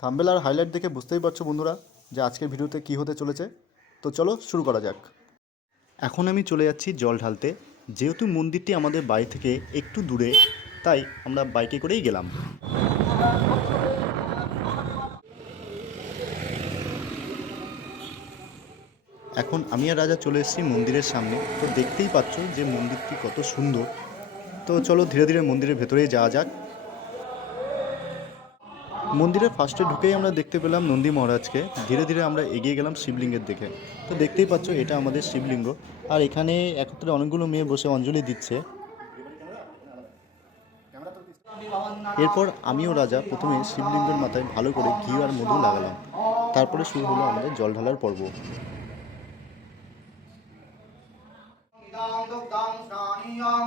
Thumbnail আর highlight দেখে বুঝতেই পারছ বন্ধুরা যে আজকের ভিডিওতে কী হতে চলেছে। তো চলো শুরু করা যাক। এখন আমি চলে যাচ্ছি জল ঢালতে। যেহেতু মন্দিরটি আমাদের বাড়ি থেকে একটু দূরে, তাই আমরা বাইকে করেই গেলাম। এখন আমি আর রাজা চলে এসেছি মন্দিরের সামনে। তো দেখতেই পাচ্ছ যে মন্দিরটি কত সুন্দর। তো চলো ধীরে ধীরে মন্দিরের ভেতরেই যাওয়া যাক। মন্দিরে ফার্স্টে ঢুকেই আমরা দেখতে পেলাম নন্দী মহারাজকে ধীরে ধীরে আমরা এগিয়ে গেলাম শিবলিঙ্গের দিকে তো দেখতেই পাচ্ছ এটা আমাদের শিবলিঙ্গ আর এখানে একত্রে অনেকগুলো মেয়ে বসে অঞ্জলি দিচ্ছে এরপর আমিও রাজা প্রথমে শিবলিঙ্গের মাথায় ভালো করে ঘি আর মধু লাগালাম তারপরে শুরু হলো আমাদের জল ঢালার পর্ব ইদং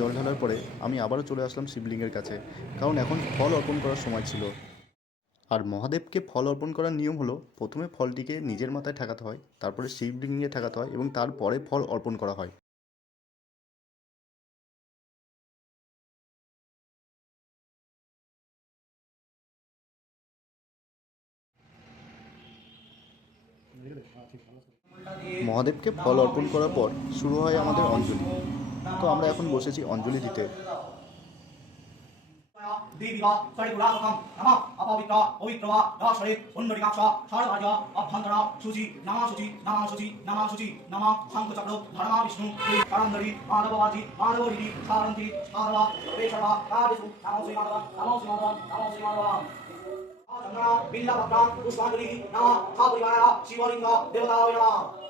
জল ঢালার পরে আমি আবারও চলে আসলাম শিবলিঙ্গের কাছে, কারণ এখন ফল অর্পণ করার সময় ছিল। আর মহাদেবকে ফল অর্পণ করার নিয়ম হলো, প্রথমে ফলটিকে নিজের মাথায় ঠেকাতে হয়, তারপরে শিবলিঙ্গে ঠেকাতে হয় এবং তারপরে ফল অর্পণ করা হয়। মহাদেবকে ফল অর্পণ করার পর শুরু হয় আমাদের অঞ্জলি। তো আমরা এখন বসেছি অঞ্জলি দিতে। ধর্মা বিষ্ণু শ্রী মাধব চন্দ্র বিল্লপত্রাং পুষ্পাঞ্জলি, নম সাপরিবারায় শিবলিঙ্গ দেবতায় নমঃ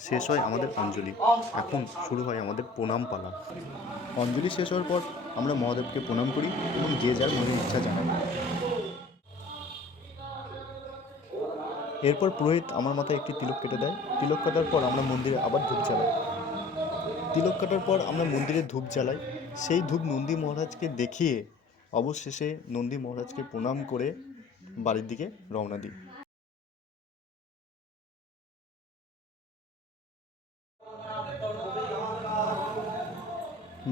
শেষ হয় আমাদের অঞ্জলি। এখন শুরু হয় আমাদের প্রণাম পালা। অঞ্জলি শেষ হওয়ার পর আমরা মহাদেবকে প্রণাম করি এবং যে যার মনের ইচ্ছা জানাই। এরপর পুরোহিত আমার মাথায় একটি তিলক কেটে দেয়। তিলক কাটার পর আমরা মন্দিরে আবার ধূপ জ্বালাই। তিলক কাটার পর আমরা মন্দিরে ধূপ জ্বালাই। সেই ধূপ নন্দী মহারাজকে দেখিয়ে অবশেষে নন্দী মহারাজকে প্রণাম করে বাড়ির দিকে রওনা দিই।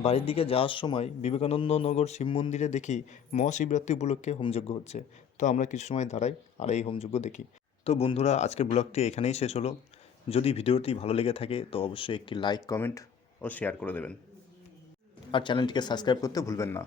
বাড়ির দিকে যাওয়ার সময় বিবেকানন্দ নগর শিব মন্দিরে দেখি মহাশিবরাত্রি উপলক্ষে হোমযজ্ঞ হচ্ছে। তো আমরা কিছু সময় দাঁড়াই আর এই হোমযজ্ঞ দেখি। তো বন্ধুরা, আজকের ব্লগটি এখানেই শেষ হলো। যদি ভিডিওটি ভালো লেগে থাকে, তো অবশ্যই একটি লাইক, কমেন্ট ও শেয়ার করে দেবেন। আর চ্যানেলটিকে সাবস্ক্রাইব করতে ভুলবেন না।